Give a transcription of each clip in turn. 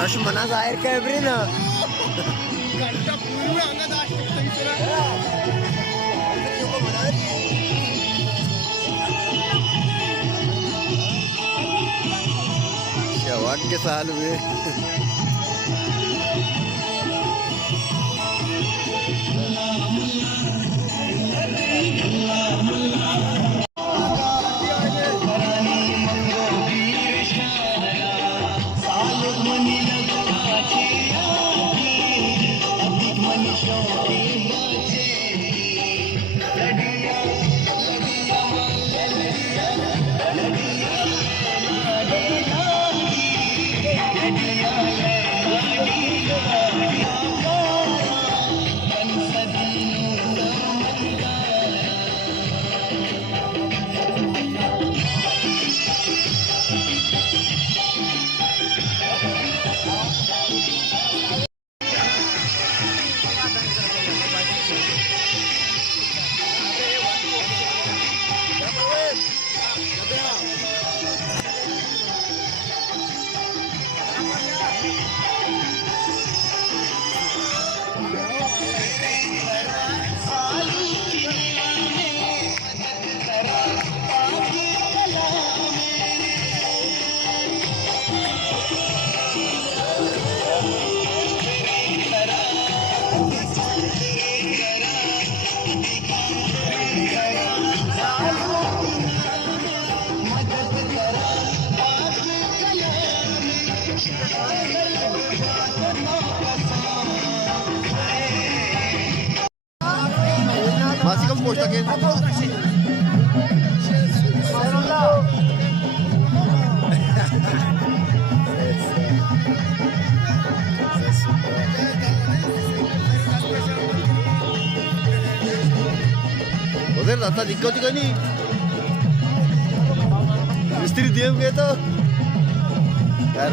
Acho manas air kayak brina. घंटा पूर्व अंगद आज तक सही तरह Syawak ke salu be. Masih kamu post lagi? उधर रास्ता दिक्कत ही नहीं मिस्त्री दिए गए तो यार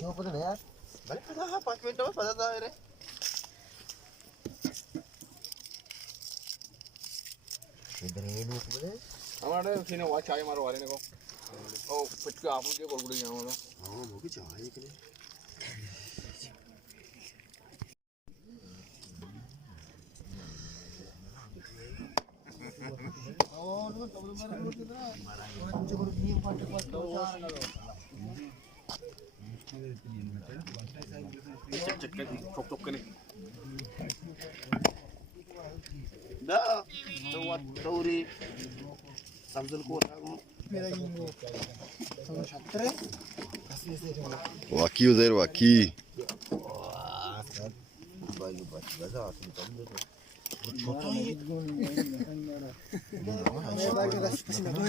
शो पता नहीं यार बड़े पता है 5 मिनट में पता था रे इधर ये लोग बोले हमारे सीने वाच चाय मारो वाले ने को ओ पिट के आपू के गोलगुड़ी यहां वाला हां वो भी चाय के लिए और तो तब मेरा बोलते था जो को नीम पाटे पास तो cek cok ini dah tawat tauri sambil kurang waki udah waki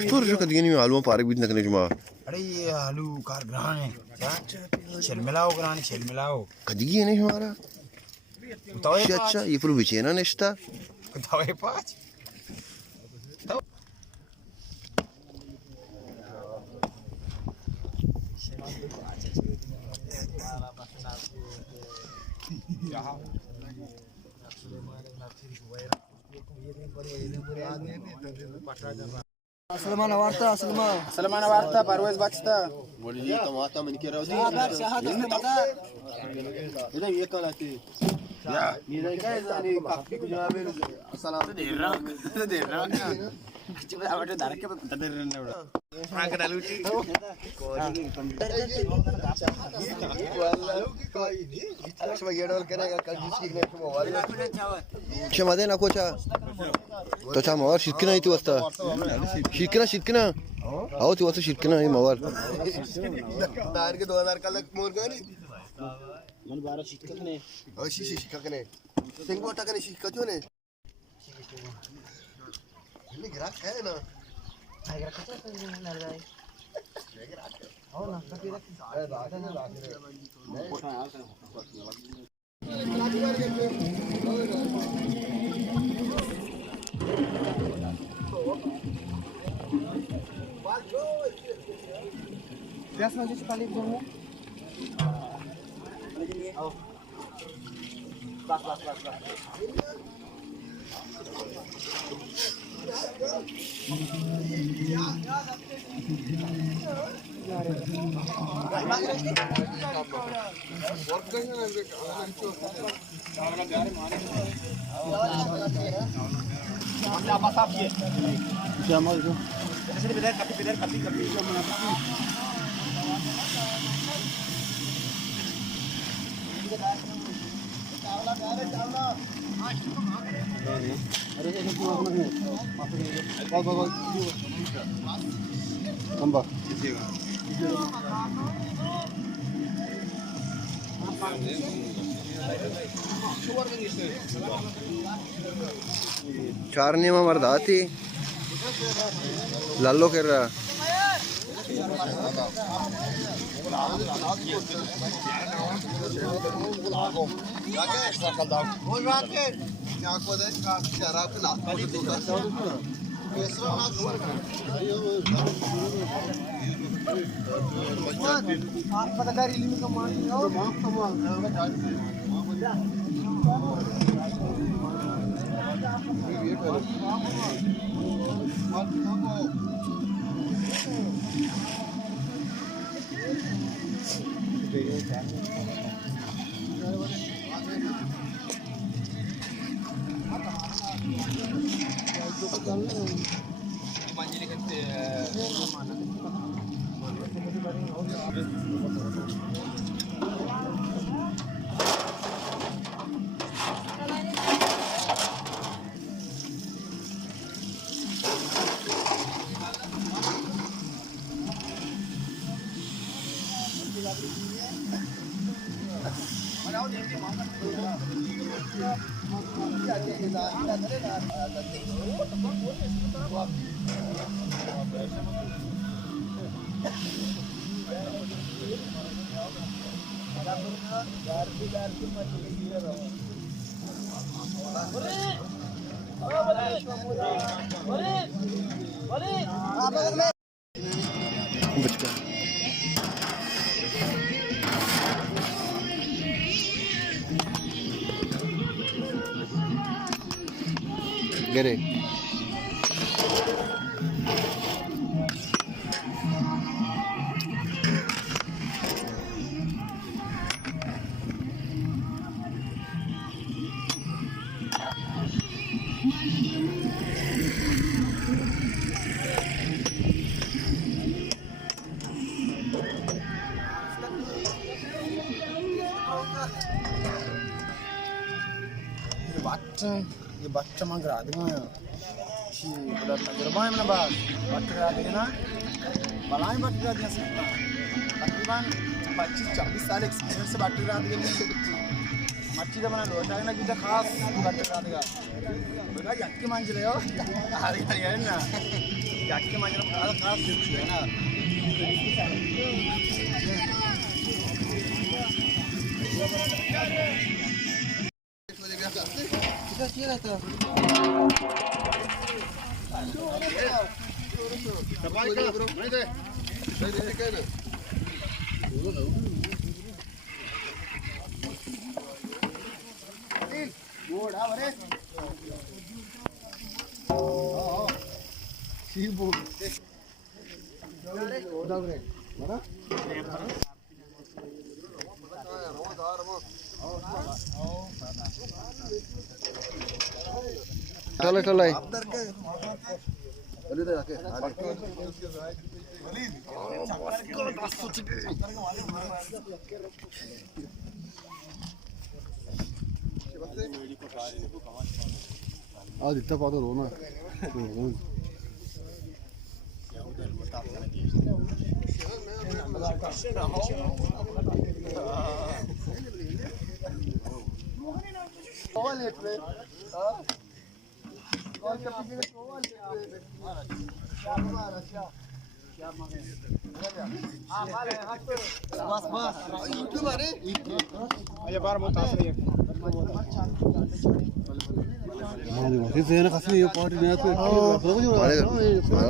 Tur जो कदी नहीं आलू पार्क भी निकलने जुमा अरे ये आलू कार ग्रान है क्या चल मिलाओ ग्रान चल मिलाओ कदी नहीं हमारा अच्छा ये पर बिचे ना नेस्टा दवाई पाँच Aslamana warta Parwez Baxta. बोलिए कमाता मन के रहो Shahadar shahadar madar. इधर ये कल आती मध्ये नको चा त्याच्या मावर शिटकी नाही ती वाजता शिटकी हो ती वाजता शिटकी नाही मावर 2000 का लग मोर गनी मन 12 शिकत नाही अशी शिकत नाही तेंगो टाकणे शिकत हो नाही मी ग्राहक आहे ना हो ना Biasa aja sekali dulu. Bas. Charani में मर्दाती लालो कर रहा गरे ये बच्चा मांग रहा है शी उधर तजर्बा है मेरा बात बच्चा रहा देना बलाएं बच्चा दिया सकता तकरीबन 25-26 साल एक्सपीरियंस से बच्चा रहा दिया मच्छी का बना लोटा है ना कि खास बच्चा रहा देगा बेटा यक्के मांग ले हो हारी है ना यक्के मांग रहा खास है ना क्या रहता है टले टले आज इतना पाता रोना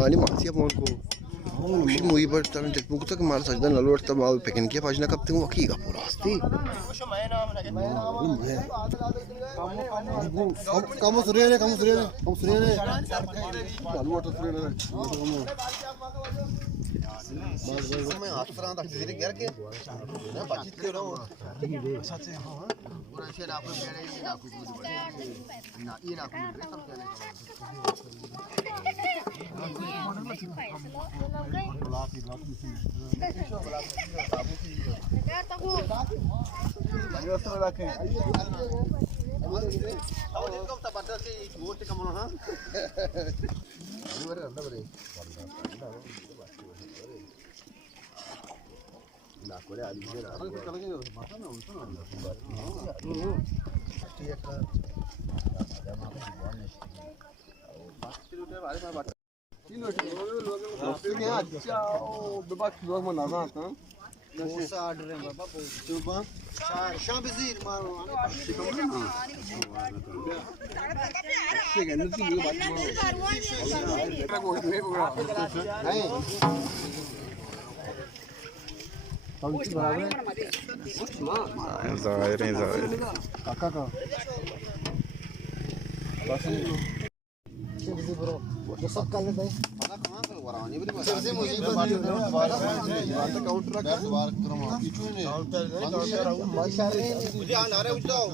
ini masih apa mau mungkin mau ibarat tanah cek buku tak malas saja dan lalu kita mau pengen kia pagi nak kapten waki gak pasti kamu surya nih lalu atau surya nih मैं हाथ पर आंदा धीरे गिर के ना बातचीत कर रहा हूं सच है हां और ऐसे ना आपको मेरे ये ना कुछ ना ये ना कुछ मेरे सब कहने Zahir ini Zahir. Kakak. सब कर ले भाई खाना कहां पर वरानी बड़ी बात से मुझे बात काउंटर रख बार क्रम किचू ने काउंटर मुझे आ रहा है उठाओ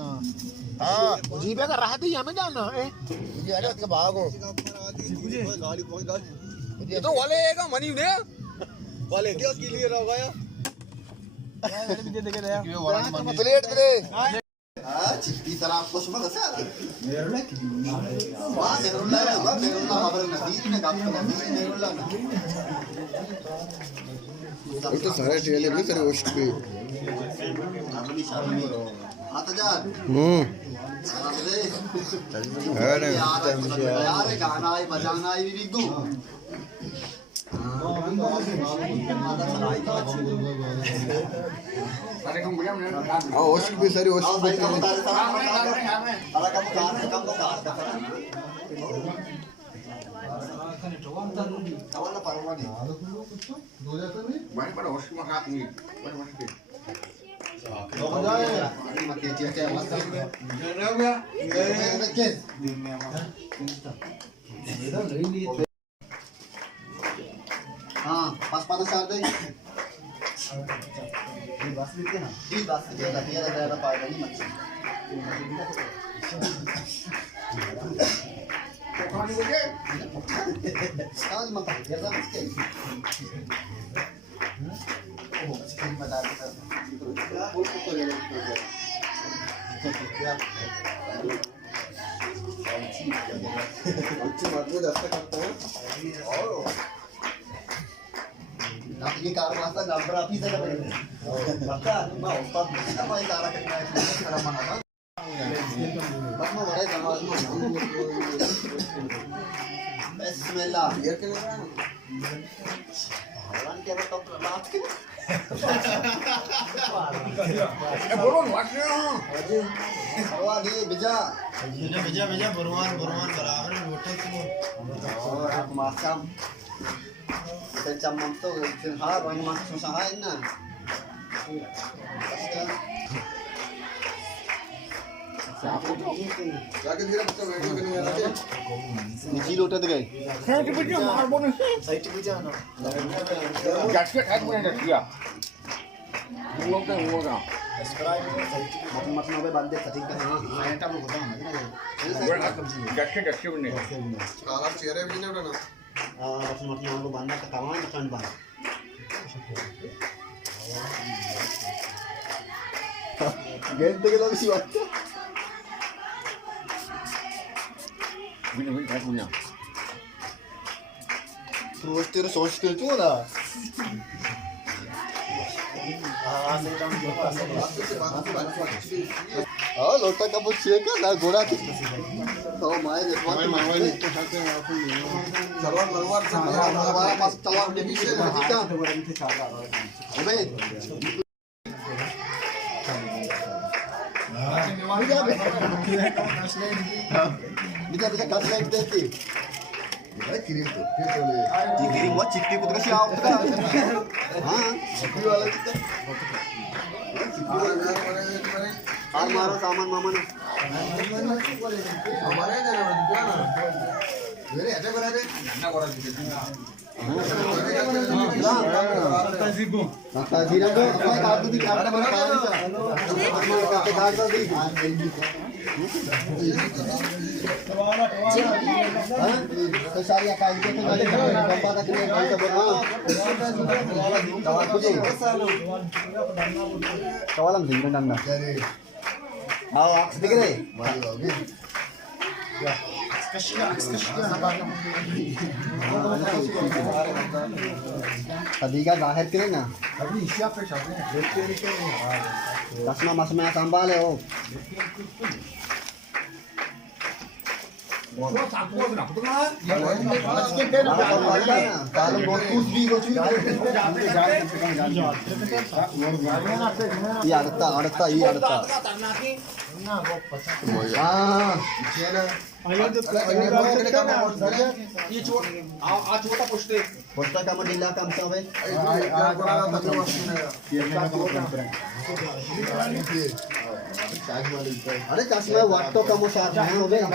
हां जी पे कर रहा थी यहां में जाना है मुझे अरे उसके भागो मुझे गाड़ी कोई गाड़ी ये तो वाले का मनी ने वाले क्या क्लियर हो गया यार भी दे दे प्लेट दे चिट्ठी तरह आपको सुबह कैसे आते मेरुला की वाह मेरुला हमारे नजदीक में काम करता है मेरुला वो तो सारे ट्रेले भी करे उस पे आता जा अरे यार गाना है बजाना है बिगू भी सारी हाँ पास पास सार दे बस लेते ना जी बस ये लगा पाएगा नहीं मत तो खाने लगे आज मत ये सब इसके ओ चिकन बता दे फुल को ले लो अच्छी बात है दस्ता करता है और ये कार वास्ता नंबर आप ही से करेंगे पक्का मैं उस्ताद नहीं था मैं सारा करना है मेरा मन था बस मैं बड़े समाज में बिस्मिल्लाह ये क्या कर रहा है भगवान के तो बात के बोलो व्हाट रे हो हवा ये बिजा बुरवान बराबर होटल को और मासाम Macam tu, sehar orang masuk sehar na. जाके धीरे बच्चा वीडियो करने वाला है नीचे लोटा दे गए है कि बच्चा मार बोने साइड पे जाना गैस पे हाथ में रख दिया वो लोग का मटन अबे बंदे कटिंग करना गट्टे गट्टे बने आप चेहरे भी नहीं उड़ना मटन हमको बंदा का तमाम मटन बंद गेंद के लोग सी बात Win punya. Terus soster tu lah. Oh, लोटा का बुच्ची का ना घोड़ा की तो माय जसवान मारवाड़ी तलवार हमारा पास तलवार के पीछे ठीक है अबे bisa kasih like tadi. Ya kirim tuh, dikirim buat cipti putra siapa tuh kan? Hah? Cipti wala kita. Har maro saman mama ने. हमारे इधर है क्या ना? मेरे ऐसे करा दे. ना करा दे. ताजीबो. ताजीबो अपने काटू दी काटना बना काटू सा. अपने काटू दी. तो सारी अकाउंट के तो गाली बम्बा तक नहीं गाली तो बना कवालम zingan nanda आओ आक्स दिख रहे Kadiga zahir kiri na अभी इसिया पे शादी कसमा मसमा संभाले हो kalaukus भी कुछ भी ये अड़ता ये अड़ता हाँ ये छोटा पोस्टर का मडीला काम से है अरे चश्मा वाटो का मुसार है होवे हम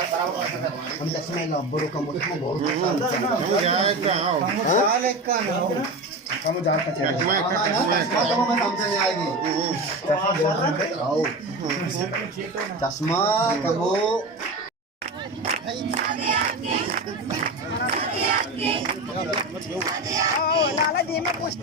चश्मा लंबरो का मुसार बहुत जाए का कम जा का चश्मा तो मैं समझ नहीं आएगी आओ चश्मा कबो लाला जी में पूछ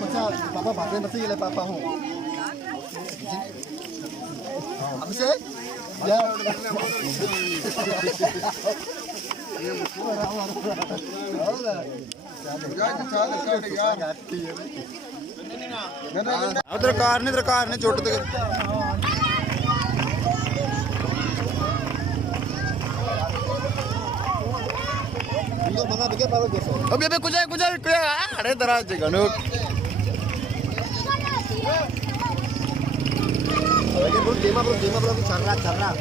बच्चा पापा भाग में बच्चे ये ले पापा हूँ अब से या उधर कार ने छोड़ दे अबे कुछ अरे दराज गणो bro charra